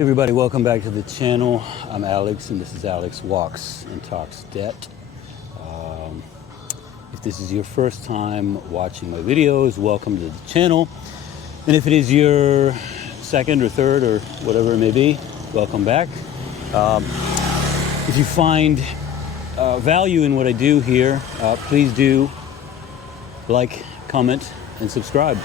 Everybody, welcome back to the channel. I'm Alex, and this is Alex Walks and Talks Debt. If this is your first time watching my videos, welcome to the channel. And if it is your second or third or whatever it may be, welcome back. If you find value in what I do here, please do like, comment, and subscribe.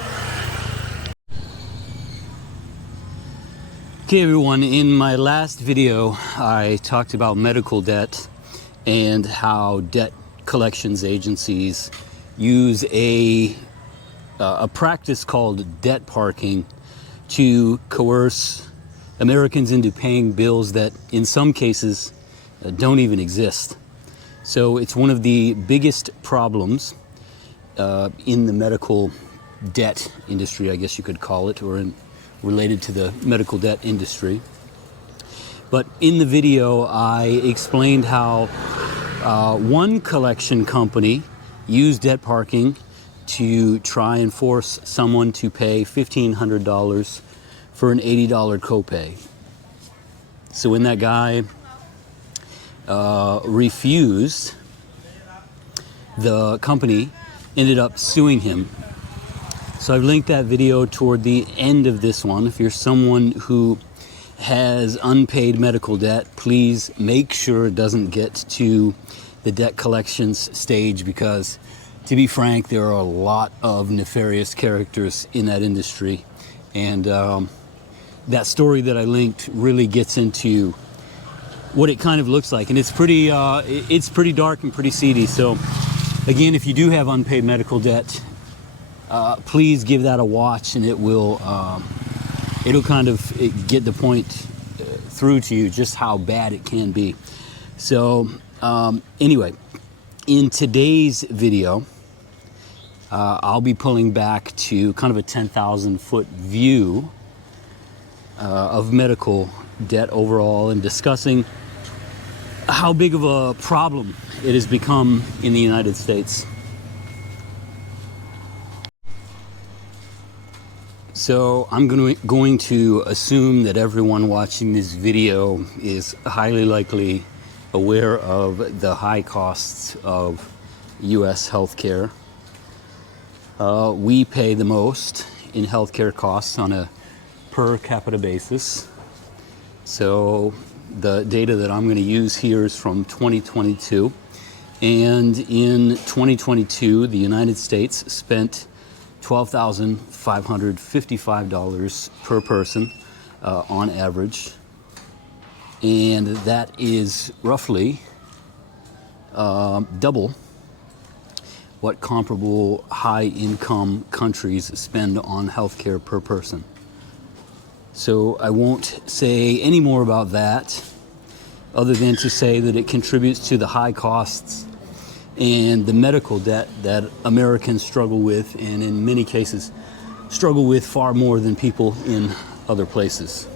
Okay everyone, in my last video I talked about medical debt and how debt collections agencies use a practice called debt parking to coerce Americans into paying bills that in some cases don't even exist. So it's one of the biggest problems in the medical debt industry, I guess you could call it, or related to the medical debt industry. But in the video, I explained how one collection company used debt parking to try and force someone to pay $1,500 for an $80 copay. So when that guy refused, the company ended up suing him. So I've linked that video toward the end of this one. If you're someone who has unpaid medical debt, please make sure it doesn't get to the debt collections stage, because to be frank, there are a lot of nefarious characters in that industry. And that story that I linked really gets into what it kind of looks like. And it's pretty dark and pretty seedy. So again, if you do have unpaid medical debt, please give that a watch, and it'll kind of get the point through to you just how bad it can be. So anyway, in today's video, I'll be pulling back to kind of a 10,000 foot view of medical debt overall and discussing how big of a problem it has become in the United States. So I'm going to assume that everyone watching this video is highly likely aware of the high costs of U.S. healthcare. We pay the most in healthcare costs on a per capita basis. So the data that I'm going to use here is from 2022. And in 2022, the United States spent $12,555 per person on average, and that is roughly double what comparable high-income countries spend on healthcare per person. So I won't say any more about that, other than to say that it contributes to the high costs and the medical debt that Americans struggle with, and in many cases struggle with far more than people in other places.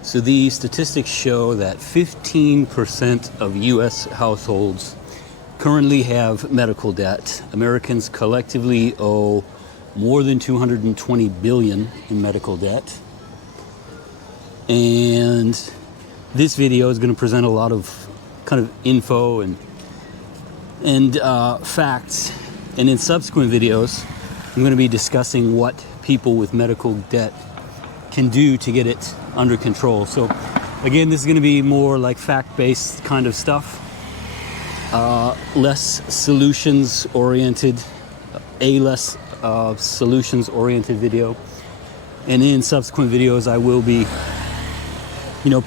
So the statistics show that 15% of US households currently have medical debt. Americans collectively owe more than $220 billion in medical debt. And this video is going to present a lot of kind of info and facts, and in subsequent videos I'm going to be discussing what people with medical debt can do to get it under control. So again, this is going to be more like fact-based kind of stuff, less solutions-oriented video. And in subsequent videos I will be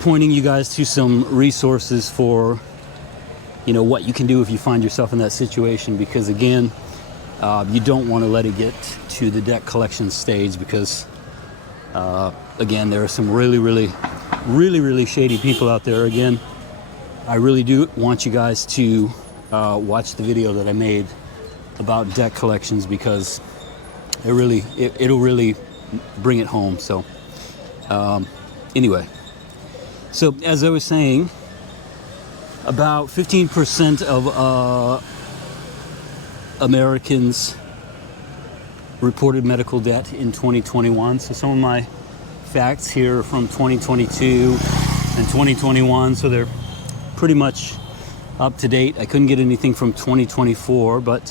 pointing you guys to some resources for, what you can do if you find yourself in that situation. Because again, you don't want to let it get to the debt collection stage, because again, there are some really shady people out there. Again, I really do want you guys to watch the video that I made about debt collections, because it'll really bring it home. So anyway. So as I was saying, about 15% of Americans reported medical debt in 2021. So some of my facts here are from 2022 and 2021, so they're pretty much up to date. I couldn't get anything from 2024, but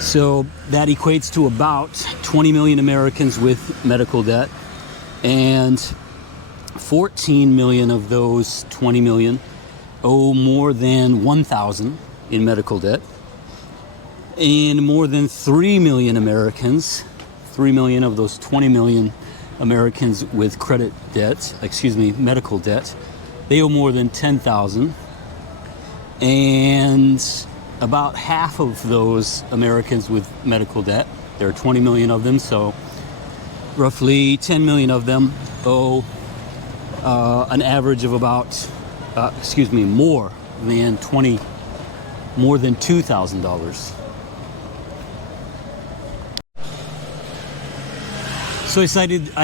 so that equates to about 20 million Americans with medical debt, and 14 million of those 20 million owe more than 1,000 in medical debt, and more than 3 million Americans, 3 million of those 20 million Americans with medical debt, they owe more than 10,000, and about half of those Americans with medical debt, there are 20 million of them, so roughly 10 million of them owe an average of about, more than $2,000. So I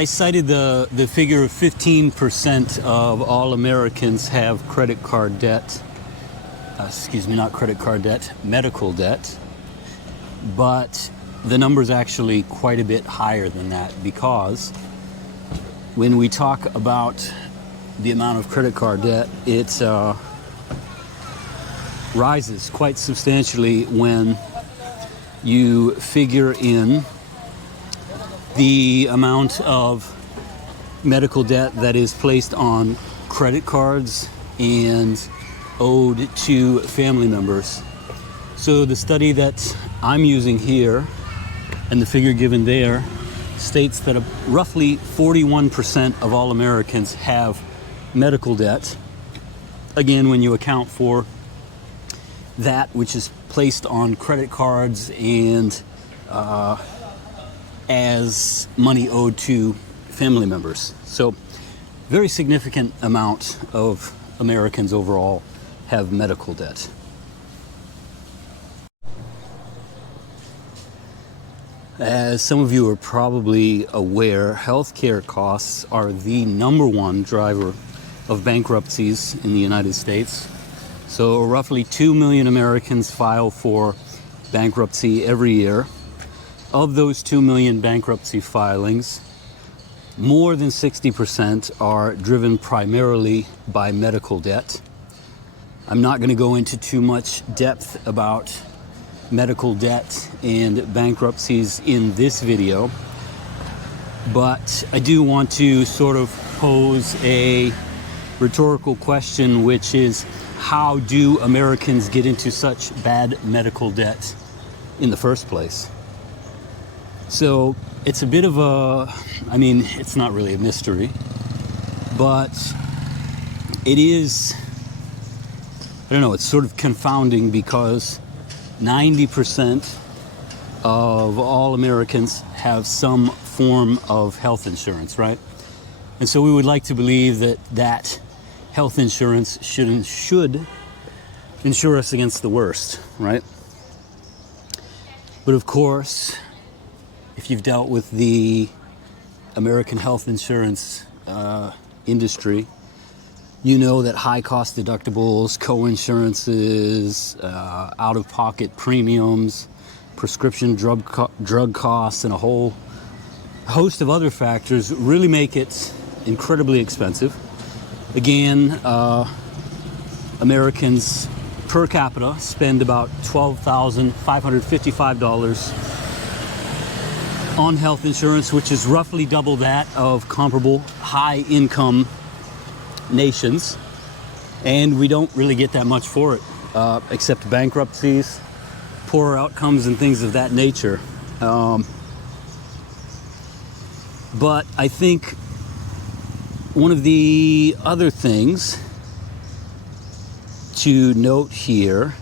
cited the figure of 15% of all Americans have credit card debt. Not credit card debt, medical debt. But the number is actually quite a bit higher than that, because when we talk about the amount of credit card debt, it rises quite substantially when you figure in the amount of medical debt that is placed on credit cards and owed to family members. So the study that I'm using here and the figure given there states that roughly 41% of all Americans have medical debt. Again, when you account for that which is placed on credit cards and as money owed to family members. So very significant amount of Americans overall have medical debt. As some of you are probably aware, healthcare costs are the number one driver of bankruptcies in the United States. So roughly 2 million Americans file for bankruptcy every year. Of those 2 million bankruptcy filings, more than 60% are driven primarily by medical debt. I'm not going to go into too much depth about medical debt and bankruptcies in this video, but I do want to sort of pose a rhetorical question, which is, how do Americans get into such bad medical debt in the first place? So it's a bit of it's not really a mystery, but it is, it's sort of confounding, because 90% of all Americans have some form of health insurance, right? And so we would like to believe that health insurance should insure us against the worst, right? But of course, if you've dealt with the American health insurance industry, you know that high cost deductibles, co-insurances, out-of-pocket premiums, prescription drug costs, and a whole host of other factors really make it incredibly expensive. Again, Americans per capita spend about $12,555 on health insurance, which is roughly double that of comparable high-income nations, and we don't really get that much for it, except bankruptcies, poorer outcomes, and things of that nature. But I think one of the other things to note here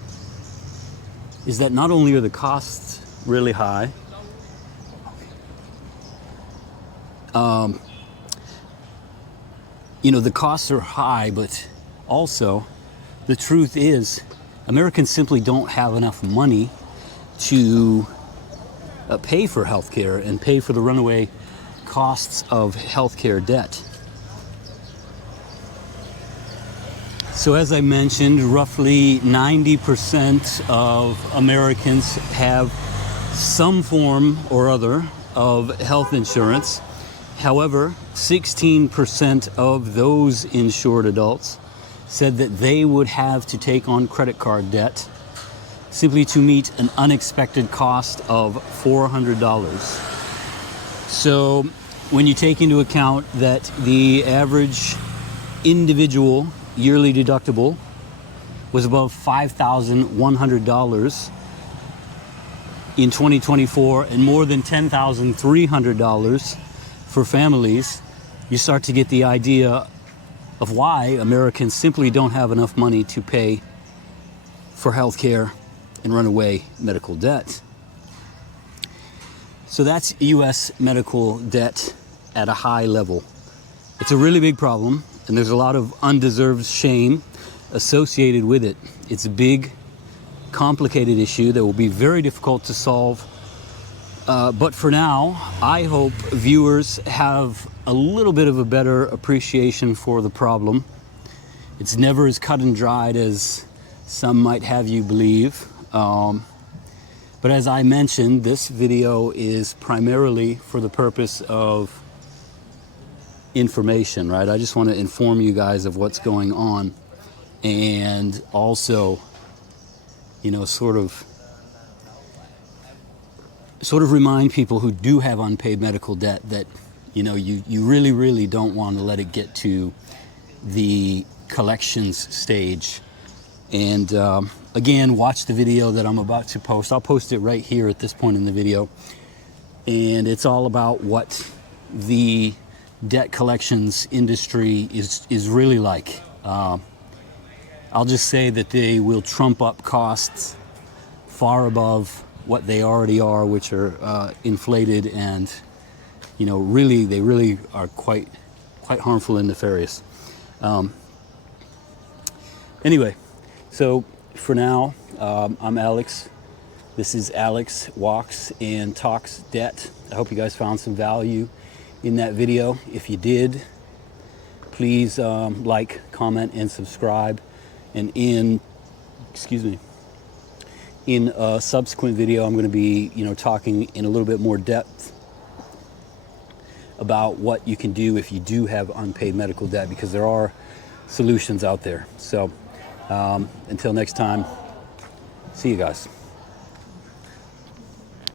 is that not only are the costs really high, the costs are high, but also the truth is Americans simply don't have enough money to pay for healthcare and pay for the runaway costs of healthcare debt. So as I mentioned, roughly 90% of Americans have some form or other of health insurance. However, 16% of those insured adults said that they would have to take on credit card debt simply to meet an unexpected cost of $400. So when you take into account that the average individual yearly deductible was above $5,100 in 2024 and more than $10,300 for families, you start to get the idea of why Americans simply don't have enough money to pay for health care and runaway medical debt. So that's U.S. medical debt at a high level. It's a really big problem, and there's a lot of undeserved shame associated with it. It's a big, complicated issue that will be very difficult to solve. But for now, I hope viewers have a little bit of a better appreciation for the problem. It's never as cut and dried as some might have you believe. But as I mentioned, this video is primarily for the purpose of information, right? I just want to inform you guys of what's going on, and also, you know, sort of remind people who do have unpaid medical debt that, you know, you really, really don't want to let it get to the collections stage. And again, watch the video that I'm about to post. I'll post it right here at this point in the video. And it's all about what the debt collections industry is really like. I'll just say that they will trump up costs far above what they already are, which are inflated, and, you know, they really are quite harmful and nefarious. Anyway, so for now, I'm Alex. This is Alex Walks and Talks Debt. I hope you guys found some value in that video. If you did, please like, comment, and subscribe. And in a subsequent video, I'm going to be, you know, talking in a little bit more depth about what you can do if you do have unpaid medical debt, because there are solutions out there. So until next time, see you guys.